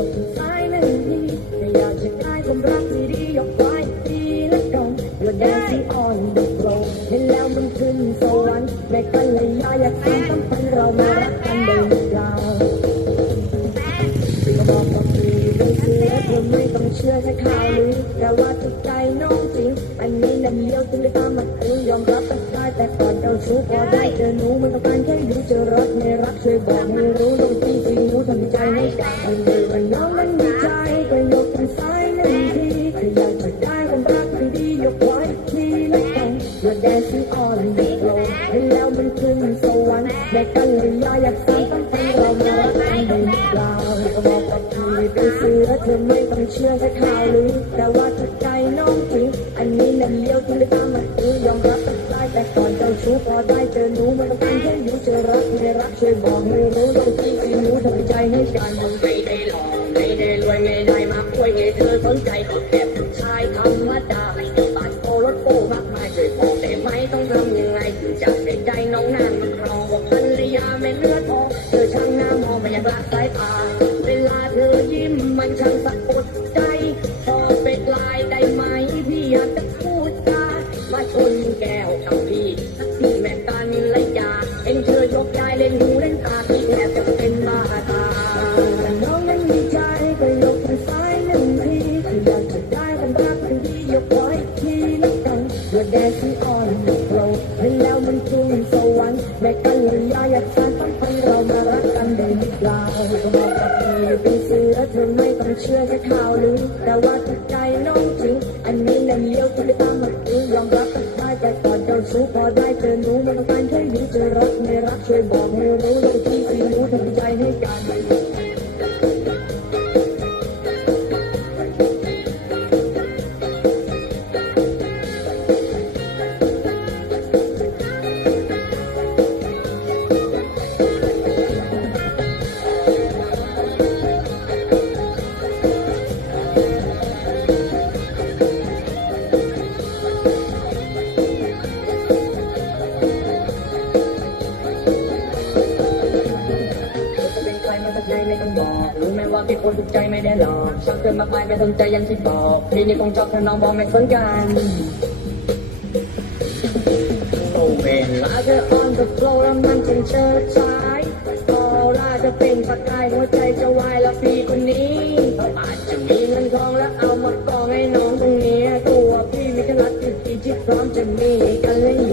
อยากจะได้ความรักที่ดียกไว้ดีและตรงอยู่ได้อ่อนดุงเห็แล้วมันขึ้นสวรรค์แม่กันเลยยายก็นต้องเป็นเรามชื่อแค่ข่าวลือแต่ว่าถูกใจน้องจริงอันนี้นำเดียวจึงได้ตามมาเอ รักไม่รักช่วยบอกให้รู้ตรงที่จริงหนูทำใจให้ได้อันเดีมันน้องมันมีใจก็ยกกันซ้ายหนึ่งทีถ้าอยากจะได้ความรักที่ดียกไว้ทีละกันอย่าแดนซี่ออนเด็กโลเห็นแล้วมันขึ้นสวรรค์แม่กันเลยยาอยากสั่งต้องเป็นเรามารักกันได้หรือเปล่าก็บอกกับพี่เป็นเสือเธอไม่ต้องเชื่อแค่ข่าวลือแต่ว่าจิตใจน้องจริงอันนี้นั่นเลี้ยวที่ไม่ตามมาคือยอมรับกันได้แต่ก่อนเจ้าชู้พอได้ จให้กันมันไม่ได้หลอไม่ได้รวยไม่ได้มาคุยไงเธอสนใจก็แค่ผู้ชายธรรมดาไม่ได้บ้านโอรถโอมากมายช่วยบอกได้ไหมต้องทำยังไงถึงจะได้ใจน้องนานมันรอว่าภรรยาไม่เลือดออเธอช่างหน้ามองไม่อยากละสายตาเวลาเธอยิ้มมันช่างสะกดใจพอเป็นลายได้ไหมพี่อยากจะพูดจามาชนแก้วกับพี่สักทีแม่กันและยาเอ็นเธอยกยายเล่นหูเล่นตาพี่ ที่ดียกไว้ทีละกันอย่าแดนซี่ออนเดอะโปรเห็นแล้วมันขึ้นสวรรค์แม่กันเลยยายากสานต้องพันเรามารักกันได้หรือเปล่าก็บอกกับพี่เป็นเสือเธอไม่ต้องเชื่อแค่ข่าวลือแต่ว่าจิตใจน้องจริงอันนี้นั่นเลี้ยวที่ไม่ตามมาคือยอมรับกันได้แต่ก่อนเจ้าชู้พอได้เจอหนูมันต้องการแค่อยู่เจอรักไม่รักช่วยบอกให้รู้ตรงที่ที่หนูทำใจให้กัน ไม่ต้องบอกรู้ไหมว่าพี่คนถูกใจไม่ได้หลอกชักเกินมากมายไม่สนใจยังที่บอกพี่นี่คงชอบถ้าน้องบอกไม่สนกันโอเวนลาเธอ on the floor แล้วมันจึงเชิดชายออร่าจะเป็นประกายหัวใจจะวายแล้วพี่คนนี้อาจจะมีเงินทองแล้วเอามากองให้น้องตรงนี้ตัวพี่มีขนาดที่ดีที่พร้อมจะมีกันเลย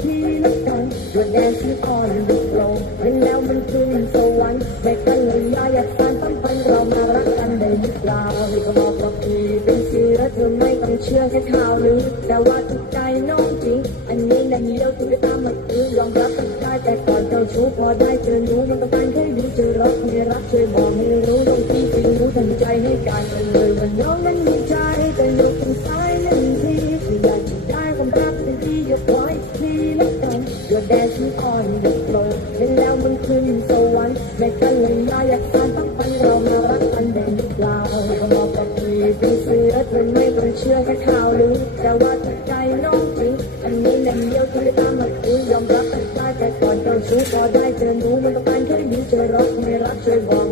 ทีละกันอย่าแดนซี่ออนเดอะโปรเห็นแล้วมันขึ้นสวรรค์ไม่กันเลยยาอยากสานตั้งพันเรามารักกันได้หรือเปล่าก็บอกว่าพี่เป็นเสือเธอไม่ต้องเชื่อแค่ข่าวลือแต่ว่าจิตใจน้องจริง อันนี้นั่นเลี้ยวที่ไม่ตามมาคือยอมรับกันได้แต่ก่อนเจ้าชู้พอได้เจอหนูมันต้องการแค่อยู่เจอรักไม่รักช่วยบอกให้รู้ตรงที่จริงหนูทำใจให้กันเลยว่าน้องนั้นมีใจแต่ยกมือซ้าย อย่าแดนซี่ออนดอะโปรเห็นแล้วมันขึ้นสวรรค์แม่กันเลยมาอยากสานต้องไปเรามารักกันเด่นเปล่าก็บอกกับพี่เป็นเสือเธอไม่ต้องเชื่อแค่ข่าวลือแต่ว่าใจน้องจริงอันนี้นั่นเดียวที่ตามมาคือยอมรับกันได้แต่ก่อนเจ้าชู้พอได้เจอหนูมันต้องการแค่นี้เจอรักไม่รักช่วยบอก